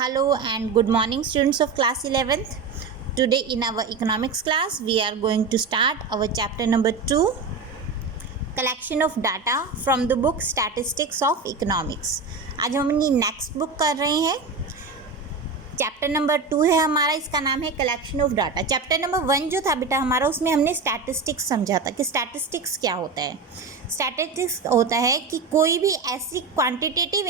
Hello and good morning, students of class 11th. Today in our economics class we are going to start our chapter number 2, collection of data from the book Statistics of Economics. आज हम अपनी next book कर रहे हैं. Chapter number 2 है हमारा, इसका नाम है collection of data. Chapter number 1 जो था बेटा हमारा, उसमें हमने स्टैटिस्टिक्स समझा था कि स्टैटिस्टिक्स क्या होता है. स्टैटिस्टिक्स होता है कि कोई भी ऐसी क्वांटिटेटिव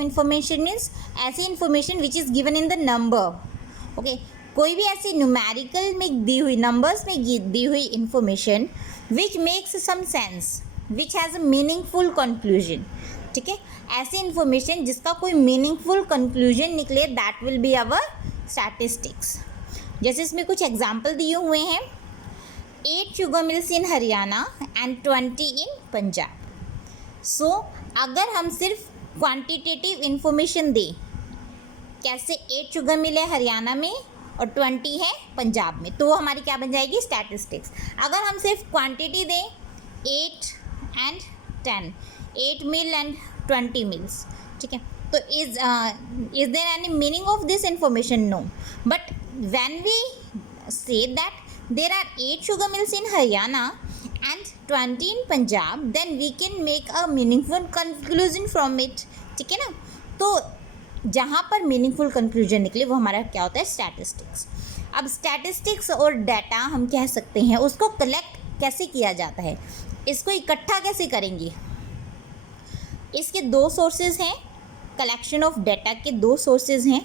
इन्फॉर्मेशन मीन्स ऐसी information which is given in the number. Okay, कोई भी ऐसी न्यूमेरिकल में दी हुई नंबर्स में दी हुई information which makes some sense, which has a meaningful conclusion. ठीक है, ऐसी इन्फॉर्मेशन जिसका कोई मीनिंगफुल कंक्लूजन निकले, that will be our statistics. जैसे इसमें कुछ एग्जाम्पल दिए हुए हैं. 8 sugar mills in Haryana and 20 in Punjab. So अगर हम सिर्फ क्वांटिटेटिव इन्फॉर्मेशन दें, कैसे 8 शुगर मिल है हरियाणा में और 20 है पंजाब में, तो वो हमारी क्या बन जाएगी, स्टैटिस्टिक्स. अगर हम सिर्फ क्वांटिटी दें 8 एंड 10, 8 मिल एंड 20 मिल्स, ठीक है, तो is there any meaning of this information? No. But when we say that there are 8 sugar mills in Haryana and 20 in Punjab, then we can make a meaningful conclusion from it. ठीक है ना. तो जहाँ पर meaningful conclusion निकले वो हमारा क्या होता है, स्टैटिस्टिक्स. अब स्टैटिस्टिक्स और डाटा हम कह सकते हैं, उसको कलेक्ट कैसे किया जाता है, इसको इकट्ठा कैसे करेंगे. इसके 2 सोर्सेज हैं. कलेक्शन ऑफ डाटा के 2 सोर्सेज हैं.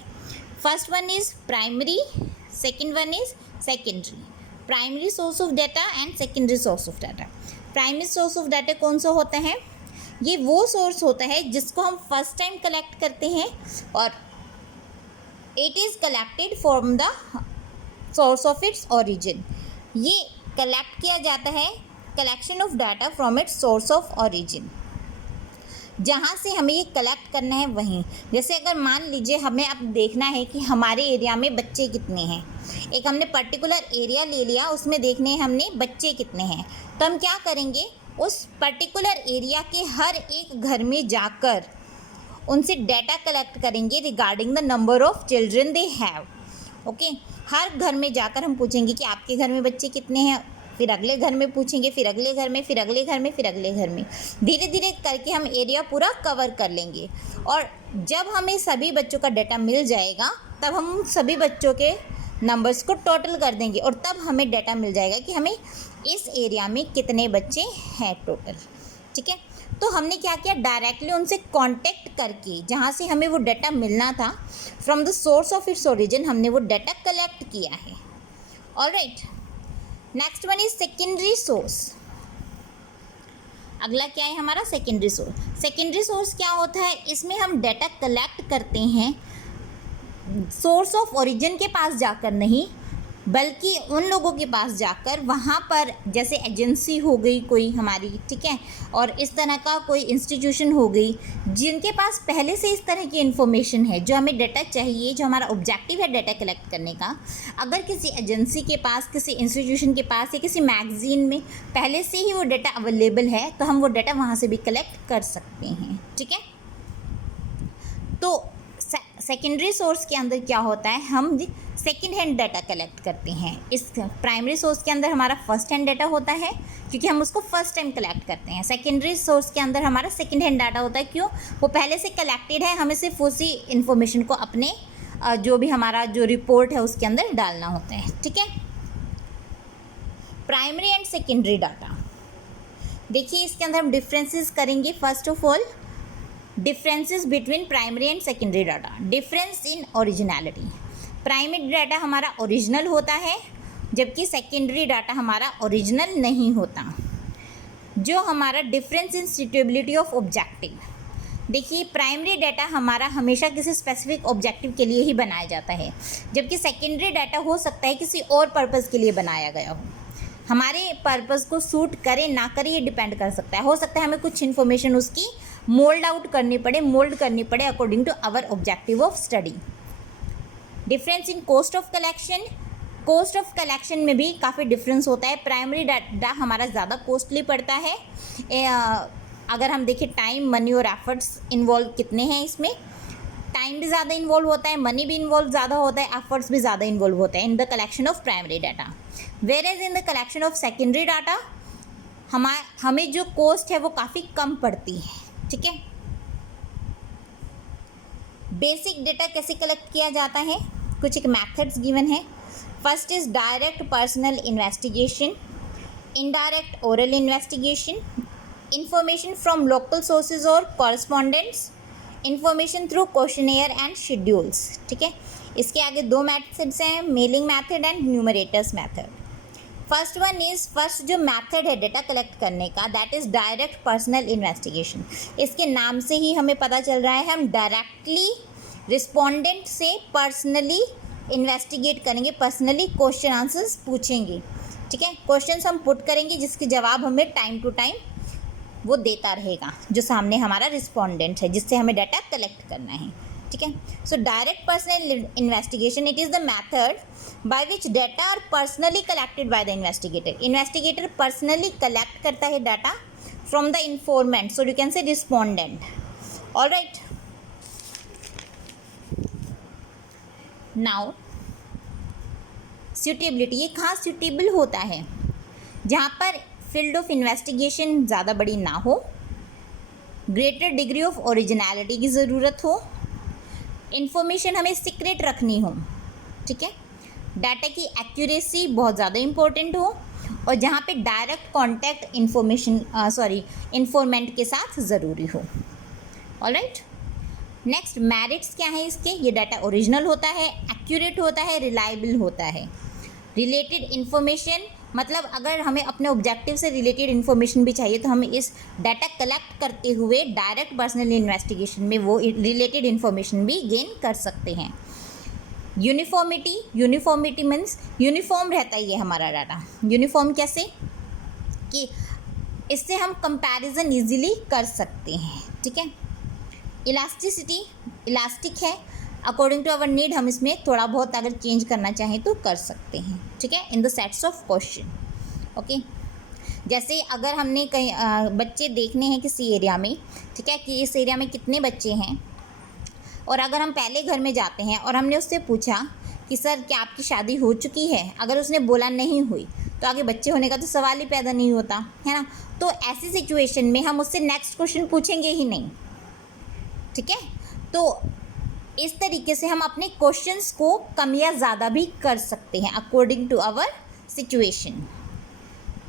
First one is primary, second one is secondary. Primary source of data and secondary source of data. Primary source of data कौन सा होता है? ये वो सोर्स होता है जिसको हम फर्स्ट टाइम कलेक्ट करते हैं और it is collected from the source of its origin. ये कलेक्ट किया जाता है, collection of data from its source of origin, जहाँ से हमें ये कलेक्ट करना है वहीं. जैसे अगर मान लीजिए हमें अब देखना है कि हमारे एरिया में बच्चे कितने हैं. एक हमने पर्टिकुलर एरिया ले लिया, उसमें देखने हैं हमने बच्चे कितने हैं. तो हम क्या करेंगे, उस पर्टिकुलर एरिया के हर एक घर में जाकर उनसे डाटा कलेक्ट करेंगे regarding the number of children they have. Okay, हर घर में जाकर हम पूछेंगे कि आपके घर में बच्चे कितने हैं. फिर अगले घर में पूछेंगे, फिर अगले घर में, फिर अगले घर में, फिर अगले घर में. धीरे धीरे करके हम एरिया पूरा कवर कर लेंगे और जब हमें सभी बच्चों का डाटा मिल जाएगा तब हम सभी बच्चों के नंबर्स को टोटल कर देंगे और तब हमें डाटा मिल जाएगा कि हमें इस एरिया में कितने बच्चे हैं टोटल. ठीक है, तो हमने क्या किया, डायरेक्टली उनसे कांटेक्ट करके जहाँ से हमें वो डाटा मिलना था from the source of its origin, हमने वो डाटा कलेक्ट किया है. Alright, next one is secondary source. अगला क्या है हमारा, सेकेंडरी सोर्स. सेकेंडरी सोर्स क्या होता है, इसमें हम डाटा कलेक्ट करते हैं सोर्स ऑफ ओरिजिन के पास जाकर नहीं, बल्कि उन लोगों के पास जाकर, वहाँ पर जैसे एजेंसी हो गई कोई हमारी, ठीक है, और इस तरह का कोई इंस्टीट्यूशन हो गई जिनके पास पहले से इस तरह की इन्फॉर्मेशन है जो हमें डाटा चाहिए, जो हमारा ऑब्जेक्टिव है डाटा कलेक्ट करने का. अगर किसी एजेंसी के पास, किसी इंस्टीट्यूशन के पास या किसी मैगजीन में पहले से ही वो डाटा अवेलेबल है तो हम वो डाटा वहाँ से भी कलेक्ट कर सकते हैं. ठीक है, तो सेकेंडरी सोर्स के अंदर क्या होता है, हम सेकेंड हैंड डाटा कलेक्ट करते हैं. इस प्राइमरी सोर्स के अंदर हमारा फर्स्ट हैंड डाटा होता है क्योंकि हम उसको फर्स्ट टाइम कलेक्ट करते हैं. सेकेंडरी सोर्स के अंदर हमारा सेकेंड हैंड डाटा होता है. क्यों? वो पहले से कलेक्टेड है, हमें सिर्फ उसी इन्फॉर्मेशन को अपने जो भी हमारा जो रिपोर्ट है उसके अंदर डालना होता है. ठीक है, प्राइमरी एंड सेकेंडरी डाटा. देखिए इसके अंदर हम डिफरेंसेस करेंगे. First of all, differences between primary and secondary data. Difference in originality. Primary data हमारा ओरिजिनल होता है जबकि सेकेंडरी डाटा हमारा ओरिजिनल नहीं होता. जो हमारा difference in suitability of objective. देखिए प्राइमरी डाटा हमारा हमेशा किसी स्पेसिफिक ऑब्जेक्टिव के लिए ही बनाया जाता है, जबकि सेकेंडरी डाटा हो सकता है किसी और पर्पज़ के लिए बनाया गया हो. हमारे पर्पज़ को सूट करे ना करे ये डिपेंड कर सकता है. हो सकता है हमें कुछ इन्फॉर्मेशन उसकी मोल्ड करनी पड़े according to our objective of study. Difference in cost of collection. Cost of collection में भी काफ़ी डिफरेंस होता है. प्राइमरी डाटा हमारा ज़्यादा कॉस्टली पड़ता है. अगर हम देखें टाइम, मनी और एफर्ट्स इन्वॉल्व कितने हैं इसमें, टाइम भी ज़्यादा इन्वॉल्व होता है, मनी भी इन्वॉल्व ज़्यादा होता है, एफर्ट्स भी ज़्यादा इन्वॉल्व होता है in the collection of primary data. Whereas in the collection of secondary data हमें जो कॉस्ट है वो काफ़ी कम पड़ती है। ठीक है, बेसिक डेटा कैसे कलेक्ट किया जाता है, कुछ एक मैथड्स गिवन है। First is direct personal investigation, indirect oral investigation, information from local sources और correspondents, information through questionnaire and schedules. ठीक है, इसके आगे दो मैथड्स हैं, mailing method and enumerators method. First जो मैथड है डेटा कलेक्ट करने का, that is direct personal investigation. इसके नाम से ही हमें पता चल रहा है हम डायरेक्टली रिस्पोंडेंट से पर्सनली इन्वेस्टिगेट करेंगे, पर्सनली क्वेश्चन आंसर्स पूछेंगे। ठीक है, क्वेश्चंस हम पुट करेंगे जिसके जवाब हमें टाइम टू टाइम वो देता रहेगा जो सामने हमारा रिस्पोंडेंट है जिससे हमें डाटा कलेक्ट करना है। ठीक है, so direct personal investigation it is the method by which data are personally collected by the investigator. Investigator personally collect करता है data from the informant, so you can say respondent. Alright, now suitability, ये कहाँ suitable होता है, जहाँ पर field of investigation ज़्यादा बड़ी ना हो, ग्रेटर डिग्री ऑफ ओरिजिनलिटी की ज़रूरत हो, इन्फॉर्मेशन हमें सीक्रेट रखनी हो। ठीक है, डाटा की एक्यूरेसी बहुत ज़्यादा इम्पोर्टेंट हो, और जहाँ पे डायरेक्ट कांटेक्ट इन्फॉर्मेंट के साथ ज़रूरी हो। ऑलराइट, नेक्स्ट मेरिट्स क्या है इसके, ये डाटा ओरिजिनल होता है, एक्यूरेट होता है, रिलायबल होता है। रिलेटेड इन्फॉर्मेशन मतलब अगर हमें अपने ऑब्जेक्टिव से रिलेटेड इन्फॉर्मेशन भी चाहिए तो हमें इस डाटा कलेक्ट करते हुए डायरेक्ट पर्सनल इन्वेस्टिगेशन में वो रिलेटेड इन्फॉर्मेशन भी गेन कर सकते हैं। यूनिफॉर्मिटी मीन्स यूनिफॉर्म रहता है ये हमारा डाटा। यूनिफॉर्म कैसे कि इससे हम कंपैरिजन इजीली कर सकते हैं। ठीक है, इलास्टिसिटी, इलास्टिक है, अकॉर्डिंग टू अवर नीड हम इसमें थोड़ा बहुत अगर चेंज करना चाहें तो कर सकते हैं। ठीक है, in the sets of question. Okay, जैसे अगर हमने कहीं बच्चे देखने हैं किसी एरिया में, ठीक है, कि इस एरिया में कितने बच्चे हैं, और अगर हम पहले घर में जाते हैं और हमने उससे पूछा कि सर क्या आपकी शादी हो चुकी है, अगर उसने बोला नहीं हुई तो आगे बच्चे होने का तो सवाल ही पैदा नहीं होता है ना। तो ऐसी सिचुएशन में हम उससे नेक्स्ट क्वेश्चन पूछेंगे ही नहीं। ठीक है, तो इस तरीके से हम अपने क्वेश्चंस को कम या ज़्यादा भी कर सकते हैं according to our situation.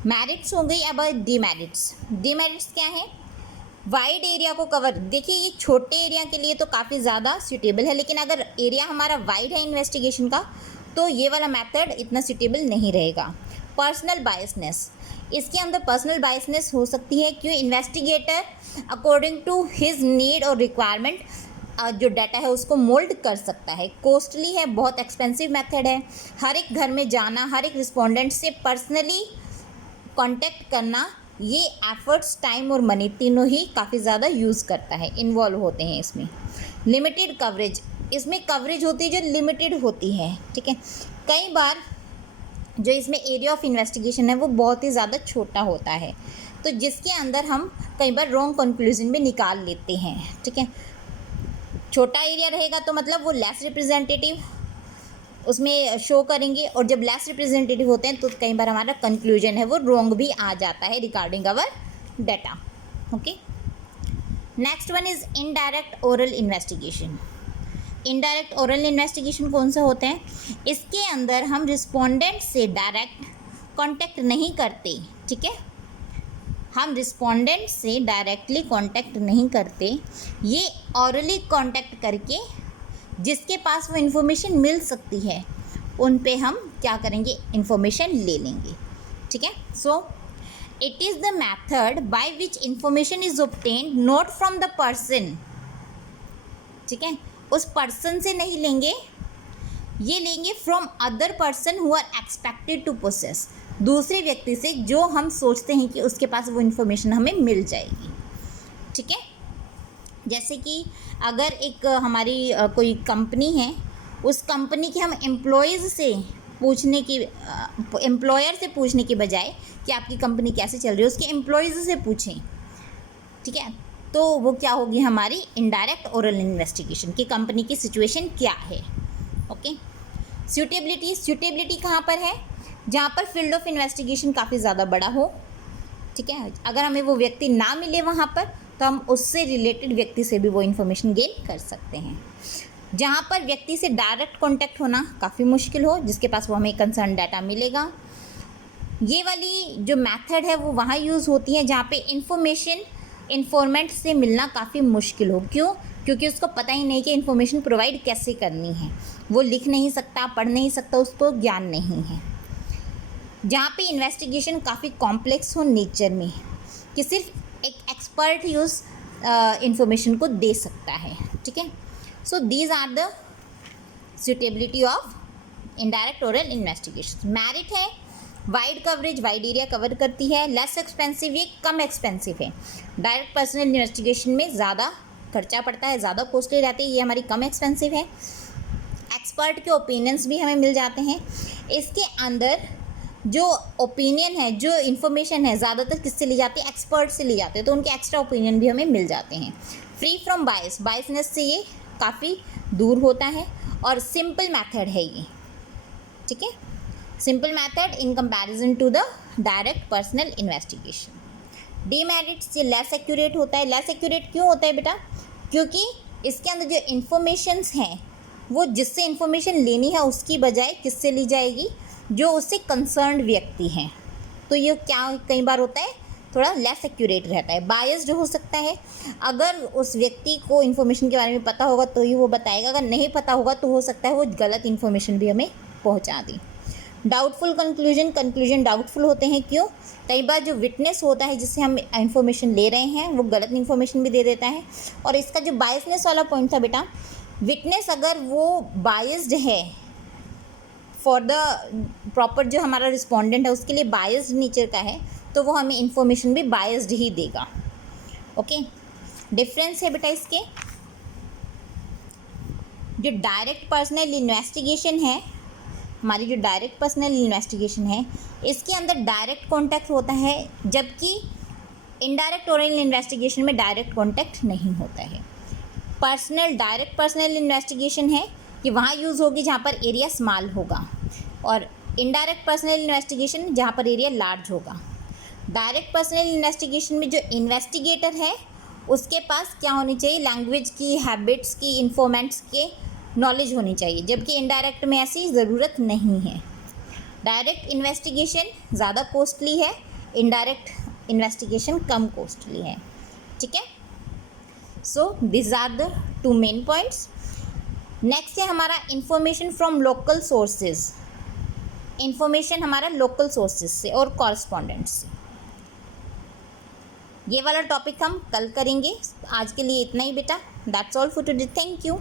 Merits हो गई, अब डीमेरिट्स। डीमेरिट्स क्या है, वाइड एरिया को कवर, देखिए ये छोटे एरिया के लिए तो काफ़ी ज़्यादा सूटेबल है, लेकिन अगर एरिया हमारा वाइड है इन्वेस्टिगेशन का तो ये वाला मेथड इतना सूटेबल नहीं रहेगा। पर्सनल बायसनेस, इसके अंदर पर्सनल बायसनेस हो सकती है, क्यों, investigator according to his need और रिक्वायरमेंट जो डाटा है उसको मोल्ड कर सकता है। कॉस्टली है, बहुत एक्सपेंसिव मेथड है, हर एक घर में जाना, हर एक रिस्पोंडेंट से पर्सनली कांटेक्ट करना, ये एफर्ट्स, टाइम और मनी तीनों ही काफ़ी ज़्यादा यूज़ करता है, इन्वॉल्व होते हैं इसमें। लिमिटेड कवरेज, इसमें कवरेज होती है जो लिमिटेड होती है। ठीक है, कई बार जो इसमें एरिया ऑफ इन्वेस्टिगेशन है वो बहुत ही ज़्यादा छोटा होता है, तो जिसके अंदर हम कई बार रॉन्ग कंक्लूजन भी निकाल लेते हैं। ठीक है, छोटा एरिया रहेगा तो मतलब वो लेस रिप्रेजेंटेटिव उसमें शो करेंगे, और जब लेस रिप्रेजेंटेटिव होते हैं तो कई बार हमारा कंक्लूजन है वो रॉन्ग भी आ जाता है regarding our data. Okay, next one is indirect oral investigation. Indirect oral investigation कौन सा होता है, इसके अंदर हम रिस्पोंडेंट से डायरेक्ट कांटेक्ट नहीं करते। ठीक है, हम रिस्पोंडेंट से डायरेक्टली कांटेक्ट नहीं करते, ये ऑरली कांटेक्ट करके जिसके पास वो इन्फॉर्मेशन मिल सकती है उन पे हम क्या करेंगे, इन्फॉर्मेशन ले लेंगे। ठीक है, so it is the method by which information is obtained not from the person. ठीक है, उस पर्सन से नहीं लेंगे, ये लेंगे from other person who are expected to possess, दूसरे व्यक्ति से जो हम सोचते हैं कि उसके पास वो इन्फॉर्मेशन हमें मिल जाएगी। ठीक है, जैसे कि अगर एक हमारी कोई कंपनी है, उस कंपनी के हम एम्प्लॉयज़ से पूछने की एम्प्लॉयर से पूछने के बजाय कि आपकी कंपनी कैसे चल रही है, उसके एम्प्लॉयज़ से पूछें। ठीक है, तो वो क्या होगी हमारी इनडायरेक्ट ओरल इन्वेस्टिगेशन कि कंपनी की सिचुएशन क्या है। ओके, सूटेबिलिटी कहाँ पर है? जहाँ पर फील्ड ऑफ इन्वेस्टिगेशन काफ़ी ज़्यादा बड़ा हो, ठीक है। अगर हमें वो व्यक्ति ना मिले वहाँ पर तो हम उससे रिलेटेड व्यक्ति से भी वो इन्फॉर्मेशन गेन कर सकते हैं। जहाँ पर व्यक्ति से डायरेक्ट कांटेक्ट होना काफ़ी मुश्किल हो, जिसके पास वो हमें कंसर्न डाटा मिलेगा। ये वाली जो मेथड है वो वहाँ यूज़ होती है जहाँ पे इन्फॉर्मेशन इन्फॉर्मेंट से मिलना काफ़ी मुश्किल हो। क्यों? क्योंकि उसको पता ही नहीं कि इन्फॉर्मेशन प्रोवाइड कैसे करनी है, वो लिख नहीं सकता, पढ़ नहीं सकता, उसको ज्ञान नहीं है। जहाँ पे इन्वेस्टिगेशन काफ़ी कॉम्प्लेक्स हो नेचर में कि सिर्फ एक एक्सपर्ट यूज़ इन्फॉर्मेशन को दे सकता है, ठीक है। So these are the suitability of indirect oral investigation. Merit है wide coverage, wide area cover करती है। लेस एक्सपेंसिव, ये कम एक्सपेंसिव है। डायरेक्ट पर्सनल इन्वेस्टिगेशन में ज़्यादा खर्चा पड़ता है, ज़्यादा कॉस्टली रहती है, ये हमारी कम एक्सपेंसिव है। एक्सपर्ट के ओपिनियंस भी हमें मिल जाते हैं। इसके अंदर जो ओपिनियन है, जो इन्फॉर्मेशन है, ज़्यादातर किससे ली जाती है? एक्सपर्ट से ली जाती है, तो उनके एक्स्ट्रा ओपिनियन भी हमें मिल जाते हैं। फ्री फ्रॉम बायसनेस से ये काफ़ी दूर होता है और सिंपल मेथड है ये, ठीक है। Simple method in comparison to the direct personal investigation. Demerits, ये लेस एक्यूरेट होता है। लेस एक्यूरेट क्यों होता है बेटा? क्योंकि इसके अंदर जो इन्फॉर्मेशंस हैं वो जिससे इन्फॉर्मेशन लेनी है उसकी बजाय किससे ली जाएगी? जो उससे कंसर्न्ड व्यक्ति हैं। तो ये क्या कई बार होता है, थोड़ा लेस एक्यूरेट रहता है, बायस्ड हो सकता है। अगर उस व्यक्ति को इन्फॉर्मेशन के बारे में पता होगा तो ही वो बताएगा, अगर नहीं पता होगा तो हो सकता है वो गलत इन्फॉर्मेशन भी हमें पहुंचा दी। डाउटफुल कंक्लूजन डाउटफुल होते हैं। क्यों? कई बार जो विटनेस होता है जिससे हम इन्फॉर्मेशन ले रहे हैं वो गलत इन्फॉर्मेशन भी दे देता है। और इसका जो बायसनेस वाला पॉइंट था बेटा, विटनेस अगर वो बायस्ड है फॉर द प्रॉपर, जो हमारा रिस्पोंडेंट है उसके लिए बायस्ड नेचर का है, तो वो हमें इन्फॉर्मेशन भी बायस्ड ही देगा। ओके, डिफरेंस है बेटा इसके। जो डायरेक्ट पर्सनल इन्वेस्टिगेशन है, हमारी जो डायरेक्ट पर्सनल इन्वेस्टिगेशन है, इसके अंदर डायरेक्ट कॉन्टैक्ट होता है, जबकि इनडायरेक्ट ओरल इन्वेस्टिगेशन में डायरेक्ट कॉन्टैक्ट नहीं होता है। डायरेक्ट पर्सनल इन्वेस्टिगेशन है कि वहाँ यूज़ होगी जहाँ पर एरिया स्मॉल होगा, और इनडायरेक्ट पर्सनल इन्वेस्टिगेशन जहाँ पर एरिया लार्ज होगा। डायरेक्ट पर्सनल इन्वेस्टिगेशन में जो इन्वेस्टिगेटर है उसके पास क्या होनी चाहिए? लैंग्वेज की, हैबिट्स की, इन्फॉर्मेंट्स के नॉलेज होनी चाहिए, जबकि इनडायरेक्ट में ऐसी ज़रूरत नहीं है। डायरेक्ट इन्वेस्टिगेशन ज़्यादा कॉस्टली है, इनडायरेक्ट इन्वेस्टिगेशन कम कॉस्टली है, ठीक है। So this are the two main points. Next है हमारा information from local sources. Information हमारा लोकल सोर्सेज से और कॉरस्पॉन्डेंट्स से। ये वाला टॉपिक हम कल करेंगे। आज के लिए इतना ही बेटा। That's all for today. Thank you.